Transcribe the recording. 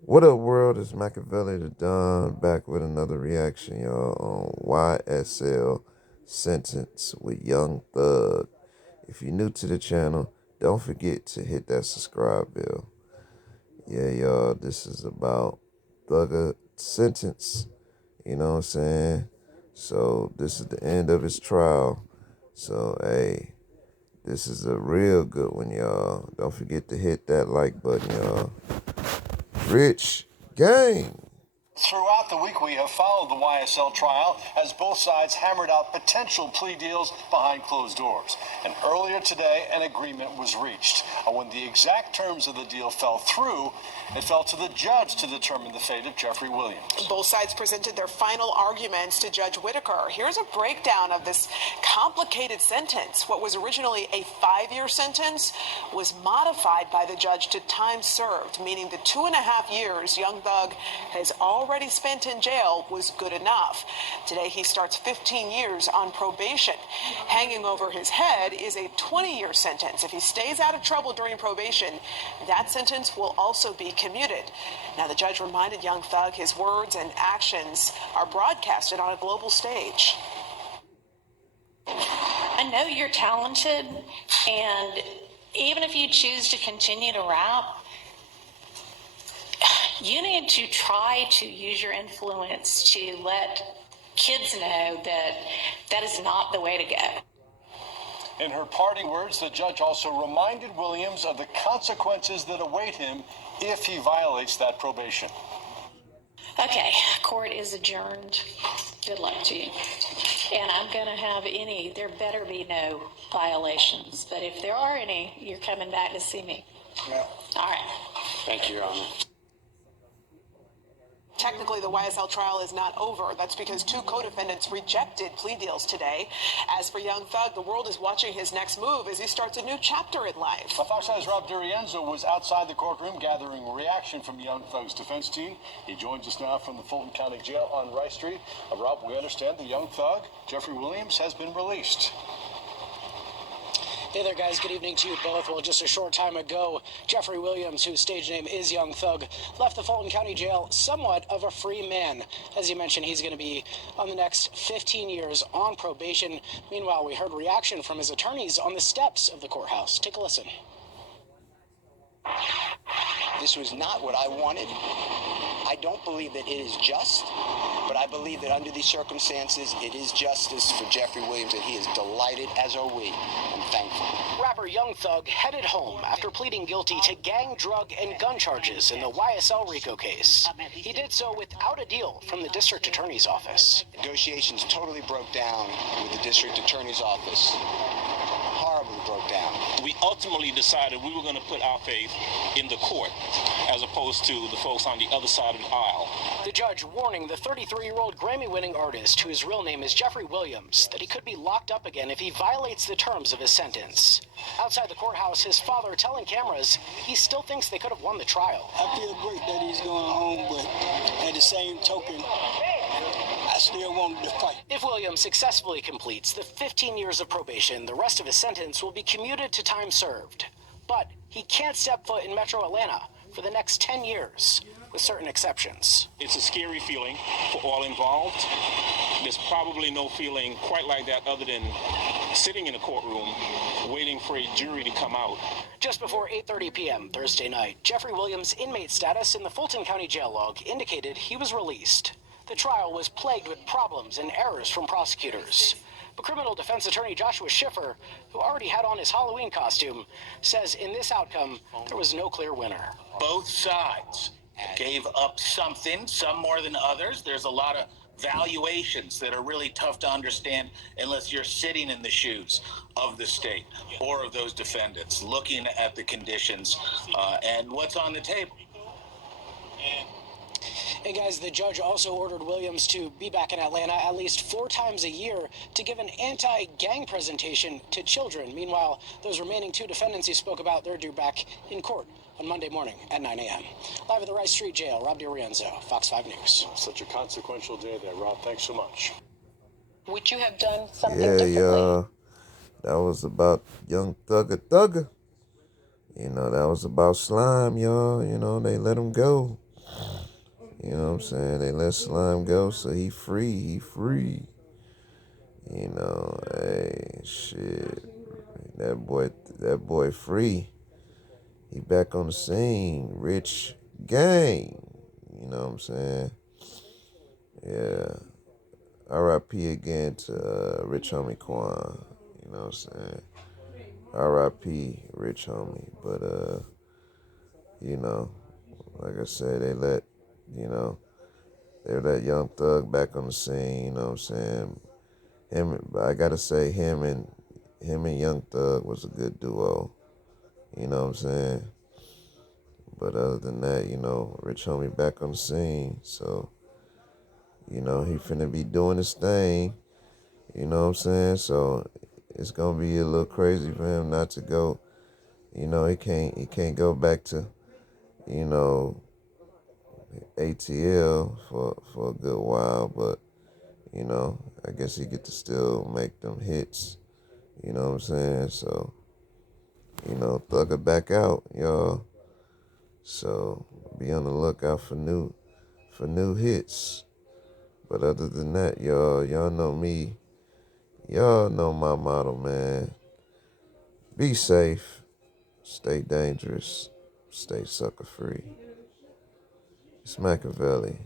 What up, world? It's Machiavelli the Don back with another reaction, y'all, on YSL Sentence with Young Thug. If you're new to the channel, don't forget to hit that subscribe bell. Yeah, y'all, this is about Thugger sentence, you know what I'm saying? So, this is the end of his trial. So, hey, this is a real good one, y'all. Don't forget to hit that like button, y'all. Rich Gang. Throughout the week, we have followed the YSL trial as both sides hammered out potential plea deals behind closed doors. And earlier today, an agreement was reached. When the exact terms of the deal fell through, it fell to the judge to determine the fate of Jeffrey Williams. Both sides presented their final arguments to Judge Whitaker. Here's a breakdown of this complicated sentence. What was originally a 5-year sentence was modified by the judge to time served, meaning the 2.5 years Young Thug has already spent in jail was good enough. Today, he starts 15 years on probation. Hanging over his head is a 20-year sentence. If he stays out of trouble during probation, that sentence will also be commuted. Now, the judge reminded Young Thug his words and actions are broadcasted on a global stage. I know you're talented, and even if you choose to continue to rap, you need to try to use your influence to let kids know that that is not the way to go. In her parting words, the judge also reminded Williams of the consequences that await him if he violates that probation. Okay, court is adjourned. Good luck to you. And I'm going to have there better be no violations. But if there are any, you're coming back to see me. Yeah. All right. Thank you, Your Honor. Technically, the YSL trial is not over. That's because 2 co-defendants rejected plea deals today. As for Young Thug, the world is watching his next move as he starts a new chapter in life. Fox 5's Rob DiRienzo was outside the courtroom gathering reaction from Young Thug's defense team. He joins us now from the Fulton County Jail on Rice Street. Rob, we understand the Young Thug, Jeffrey Williams, has been released. Hey there, guys. Good evening to you both. Well, just a short time ago, Jeffrey Williams, whose stage name is Young Thug, left the Fulton County Jail somewhat of a free man. As you mentioned, he's going to be on the next 15 years on probation. Meanwhile, we heard reaction from his attorneys on the steps of the courthouse. Take a listen. This was not what I wanted. I don't believe that it is just, but I believe that under these circumstances, it is justice for Jeffrey Williams, and he is delighted, as are we. I'm thankful. Rapper Young Thug headed home after pleading guilty to gang, drug, and gun charges in the YSL RICO case. He did so without a deal from the district attorney's office. Negotiations totally broke down with the district attorney's office. Horribly broke down. We ultimately decided we were going to put our faith in the court as opposed to the folks on the other side of the aisle. The judge warning the 33-year-old Grammy-winning artist, whose real name is Jeffrey Williams, that he could be locked up again if he violates the terms of his sentence. Outside the courthouse, his father telling cameras he still thinks they could have won the trial. I feel great that he's going home, but at the same token, I still wanted to fight. If Williams successfully completes the 15 years of probation, the rest of his sentence will be commuted to time served. But he can't step foot in Metro Atlanta for the next 10 years, with certain exceptions. It's a scary feeling for all involved. There's probably no feeling quite like that other than sitting in a courtroom waiting for a jury to come out. Just before 8:30 p.m. Thursday night, Jeffrey Williams' inmate status in the Fulton County Jail log indicated he was released. The trial was plagued with problems and errors from prosecutors. But criminal defense attorney Joshua Schiffer, who already had on his Halloween costume, says in this outcome, there was no clear winner. Both sides gave up something, some more than others. There's a lot of valuations that are really tough to understand unless you're sitting in the shoes of the state or of those defendants, looking at the conditions and what's on the table. Hey guys, the judge also ordered Williams to be back in Atlanta at least 4 times a year to give an anti-gang presentation to children. Meanwhile, those remaining 2 defendants he spoke about, they're due back in court on Monday morning at 9 a.m. Live at the Rice Street Jail, Rob DiRienzo, Fox 5 News. Such a consequential day there, Rob. Thanks so much. Would you have done something Yeah, differently? y'all. That was about Young Thugger. You know, that was about Slime, y'all. You know, they let him go. You know what I'm saying? They let Slime go, so he free. He free. You know, hey, shit. That boy free. He back on the scene. Rich gang. You know what I'm saying? Yeah. R.I.P. again to Rich Homie Quan. You know what I'm saying? R.I.P. Rich Homie. But you know, like I said, they let Young Thug back on the scene. You know what I'm saying? I gotta say, him and Young Thug was a good duo. You know what I'm saying? But other than that, Rich Homie back on the scene. So, he finna be doing his thing. You know what I'm saying? So it's gonna be a little crazy for him not to go. He can't go back to, you know, ATL for a good while, but I guess he get to still make them hits. You know what I'm saying? So, thug it back out, y'all. So be on the lookout for new hits. But other than that, y'all know me. Y'all know my motto, man. Be safe, stay dangerous, stay sucker free. It's Machiavelli.